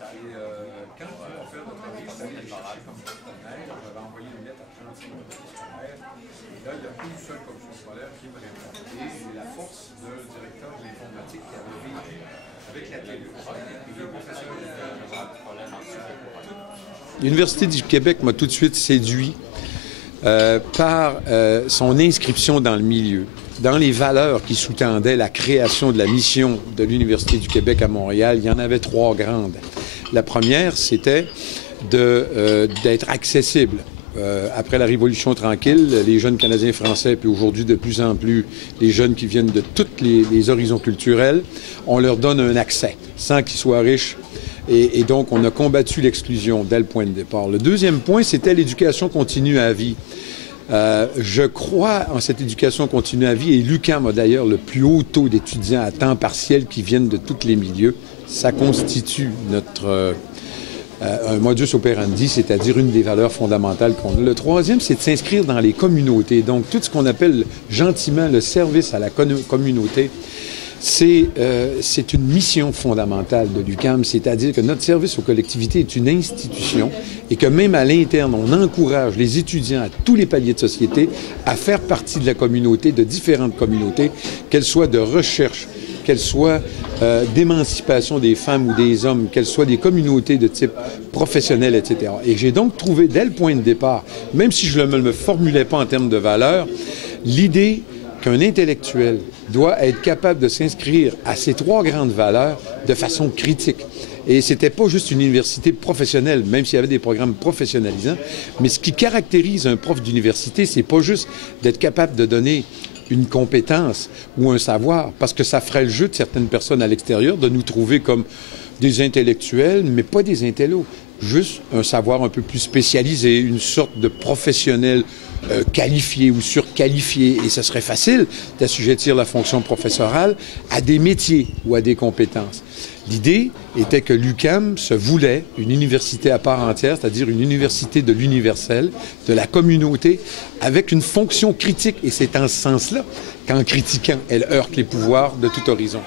Et quand on fait notre travail, on avait les chercher comme partenaire, j'avais envoyé une lettre à 36 commissions scolaires. Et là, il n'y a une seule commission scolaire qui me répond. Et j'ai la force de directeur de l'informatique qui avait vécu avec la télé. Et les professeurs L'Université du Québec m'a tout de suite séduit par son inscription dans le milieu, dans les valeurs qui sous-tendaient la création de la mission de l'Université du Québec à Montréal. Il y en avait 3 grandes. La première, c'était d'être accessible. Après la Révolution tranquille, les jeunes Canadiens français, puis aujourd'hui de plus en plus les jeunes qui viennent de tous les horizons culturels, on leur donne un accès sans qu'ils soient riches. Et donc, on a combattu l'exclusion dès le point de départ. Le deuxième point, c'était l'éducation continue à vie. Je crois en cette éducation continue à vie, et l'UQAM a d'ailleurs le plus haut taux d'étudiants à temps partiel qui viennent de tous les milieux. Ça constitue notre un modus operandi, c'est-à-dire une des valeurs fondamentales qu'on a. Le troisième, c'est de s'inscrire dans les communautés. Donc, tout ce qu'on appelle gentiment le service à la communauté, c'est une mission fondamentale de l'UQAM, c'est-à-dire que notre service aux collectivités est une institution et que même à l'interne, on encourage les étudiants à tous les paliers de société à faire partie de la communauté, de différentes communautés, qu'elles soient de recherche, qu'elles soient d'émancipation des femmes ou des hommes, qu'elles soient des communautés de type professionnel, etc. Et j'ai donc trouvé, dès le point de départ, même si je ne me formulais pas en termes de valeurs, l'idée qu'un intellectuel doit être capable de s'inscrire à ces 3 grandes valeurs de façon critique. Et c'était pas juste une université professionnelle, même s'il y avait des programmes professionnalisants, mais ce qui caractérise un prof d'université, c'est pas juste d'être capable de donner une compétence ou un savoir, parce que ça ferait le jeu de certaines personnes à l'extérieur de nous trouver comme des intellectuels, mais pas des intellos. Juste un savoir un peu plus spécialisé, une sorte de professionnel qualifié ou surqualifié. Et ce serait facile d'assujettir la fonction professorale à des métiers ou à des compétences. L'idée était que l'UQAM se voulait une université à part entière, c'est-à-dire une université de l'universel, de la communauté, avec une fonction critique. Et c'est en ce sens-là qu'en critiquant, elle heurte les pouvoirs de tout horizon.